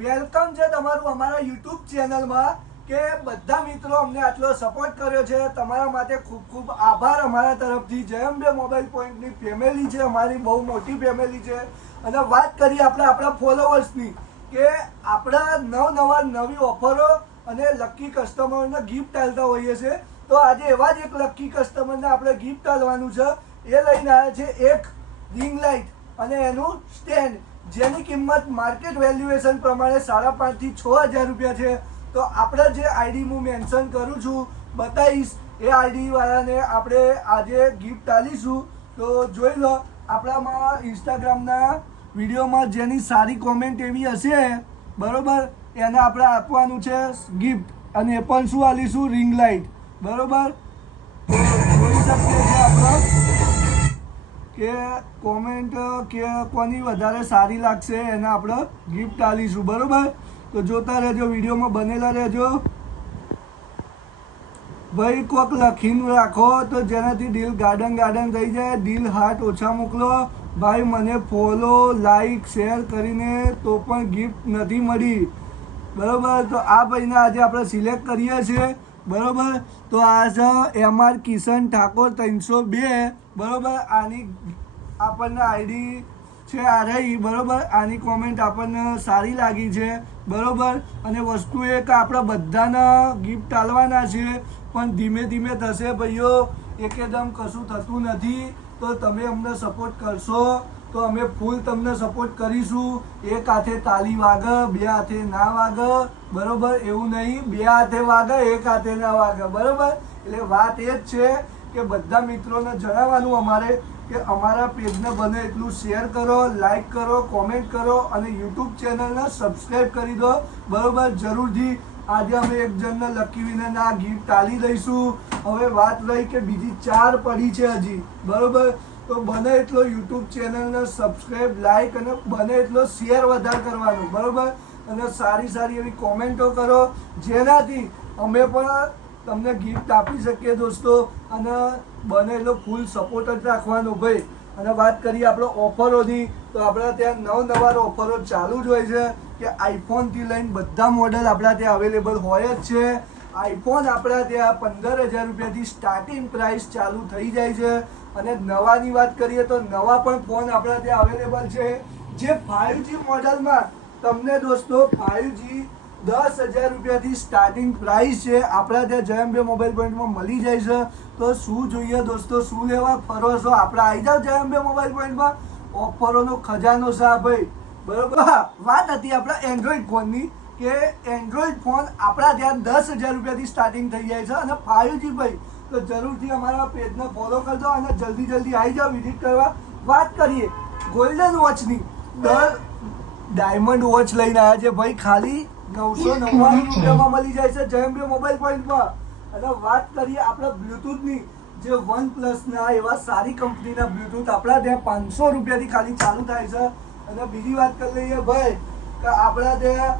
Welcome છે તમારું અમારા યુટ્યુબ ચેનલમાં કે બધા મિત્રો અમને આટલો સપોર્ટ કર્યો છે. તમારા માટે ખૂબ ખૂબ આભાર અમારા તરફથી. જય અંબે મોબાઈલ પોઈન્ટની ફેમિલી છે, અમારી બહુ મોટી ફેમિલી છે. અને વાત કરીએ આપણે આપણા ફોલોવર્સની કે આપણા નવી ઓફરો અને લકી કસ્ટમરને ગિફ્ટ આલતા હોઈએ છીએ. તો આજે એવા જ એક લકી કસ્ટમરને આપણે ગિફ્ટ આલવાનું છે. એ લઈને આવ્યા છે એક રિંગ લાઇટ અને એનું સ્ટેન્ડ, જેની કિંમત માર્કેટ વેલ્યુએશન પ્રમાણે 5,500 થી 6,000 રૂપિયા છે. તો આપણે જે આઈડી હું મેન્શન કરું છું, બતાવીશ, એ આઈડી વાળાને આપણે આજે ગિફ્ટ આલીશું. તો જોઈ લો, આપણામાં ઇન્સ્ટાગ્રામના વિડીયોમાં જેની સારી કોમેન્ટ એવી હશે, બરોબર, એને આપણે આપવાનું છે ગિફ્ટ. અને એ પણ શું આલીશું? Ring light. બરોબર, તો જોઈ શકીએ છીએ આપણે કે કોમેન્ટ કે કોની વધારે સારી લાગશે એને આપણે ગિફ્ટ આલીશું. બરોબર, તો જોતા રહેજો, વિડીયોમાં બનેલા રહેજો ભાઈ. કોક લખીને રાખો તો જેનાથી દિલ ગાર્ડન થઈ જાય. દિલ હાર્ટ ઓછા મોકલો ભાઈ. મને ફોલો લાઈક શેર કરીને તો પણ ગિફ્ટ નથી મળી. બરોબર, તો આ ભાઈને આજે આપણે સિલેક્ટ કરીએ છીએ. બરોબર, તો આ છે MR કિશન ઠાકોર 302. બરોબર, આની આપણને આઈડી છે આ રહી. બરોબર, આની કોમેન્ટ આપણને સારી લાગી છે. બરોબર, અને વસ્તુ એ કે આપણે બધાને ગિફ્ટ આલવાના છે, પણ ધીમે ધીમે થશે ભાઈઓ, એકદમ કશું થતું નથી. તો તમે અમને સપોર્ટ કરશો તો અમે ફૂલ તમને સપોર્ટ કરીશું. એક હાથે તાલી વાગે, બે હાથે ના વાગે. બરોબર, એવું નહીં બે હાથે વાગે એક હાથે ના વાગે. બરોબર, એટલે વાત એ જ છે કે બધા મિત્રોને જણાવવાનું અમારે કે અમારા પેજને બને એટલું શેર કરો, લાઈક કરો, કોમેન્ટ કરો અને યુટ્યુબ ચેનલને સબસ્ક્રાઈબ કરી દો. બરોબર, જરૂરથી. આજે અમે એક જણને લકી વિનરના ગિફ્ટ આલી દઈશું. હવે વાત રહી કે બીજી 4 પડી છે હજી. બરોબર, તો બને એટલો યુટ્યુબ ચેનલને સબસ્ક્રાઈબ, લાઈક અને બને એટલો શેર વધારે કરવાનું. બરોબર, અને સારી એવી કોમેન્ટો કરો, જેનાથી અમે પણ તમને ગિફ્ટ આપી શકીએ દોસ્તો. અને બને એટલો ફૂલ સપોર્ટ જ રાખવાનો ભાઈ. અને વાત કરીએ આપણે ઓફરોની, તો આપણા ત્યાં નવા ઓફરો ચાલુ જ હોય છે કે આઈફોનથી લઈને બધા મોડલ આપણા ત્યાં અવેલેબલ હોય જ છે. આઈફોન આપણા ત્યાં 15,000 રૂપિયાથી સ્ટાર્ટિંગ પ્રાઇસ ચાલુ થઈ જાય છે. અને નવાની વાત કરીએ તો નવા પણ ફોન આપણા ત્યાં અવેલેબલ છે, જે 5G મોડલમાં તમને દોસ્તો 5G 10,000 રૂપિયાથી સ્ટાર્ટિંગ પ્રાઇસ છે. આપણા ત્યાં જય અંબે મોબાઈલ પોઈન્ટમાં મળી જાય છે. તો શું જોઈએ દોસ્તો, શું લેવા ફરો છો, આપણે આવી જાવ જય અંબે મોબાઈલ પોઈન્ટમાં. ઓફરોનો ખજાનો છે ભાઈ. બરોબર, વાત હતી આપણા એન્ડ્રોઈડ ફોનની કે એન્ડ્રોઈડ ફોન આપણા ત્યાં 10,000 રૂપિયાથી સ્ટાર્ટિંગ થઈ જાય છે અને 5G ભાઈ. તો જરૂરથી અમારા પેજને ફોલો કરજો અને જલ્દી આવી જાઓ વિઝિટ કરવા. વાત કરીએ ગોલ્ડન વોચની, ડાયમંડ વોચ લઈને આવ્યા છે ભાઈ. ખાલી 999 રૂપિયામાં મળી જાય છે જય અંબે મોબાઈલ પોઈન્ટમાં. અને વાત કરીએ આપણે બ્લૂટૂથની, જે OnePlusના એવા સારી કંપનીના બ્લૂટૂથ આપણા ત્યાં 500 રૂપિયાથી ખાલી ચાલુ થાય છે. અને બીજી વાત કરી લઈએ ભાઈ કે આપણા ત્યાં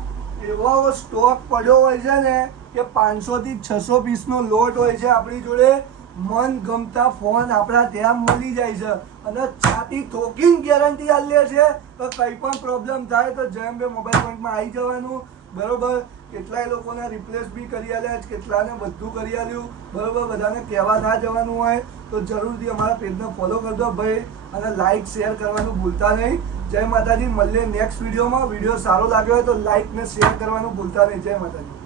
એવો સ્ટોક પડ્યો હોય છે ને કે 500 થી 600 પીસનો લોટ હોય છે આપણી જોડે. મન ગમતા ફોન આપણા ત્યાં મળી જાય છે અને છાતી ઠોકીને ગેરંટી આલીએ છે તો કંઈ પણ પ્રોબ્લેમ થાય તો જય અંબે મોબાઈલ પોઈન્ટમાં આવી જવાનું. બરોબર, કેટલાય લોકોને રિપ્લેસ બી કરી આલ્યા, કેટલાને બધું કરી આલ્યું. બરોબર, બધાને કહેવા ના જવાનું હોય તો જરૂરથી અમારા પેજને ફોલો કરજો ભાઈ. અને લાઈક શેર કરવાનું ભૂલતા નહીં. જય માતાજી. મળીએ નેક્સ્ટ વિડીયોમાં. વિડીયો સારો લાગ્યો હોય તો લાઈક ને શેર કરવાનું ભૂલતા નહીં. જય માતાજી.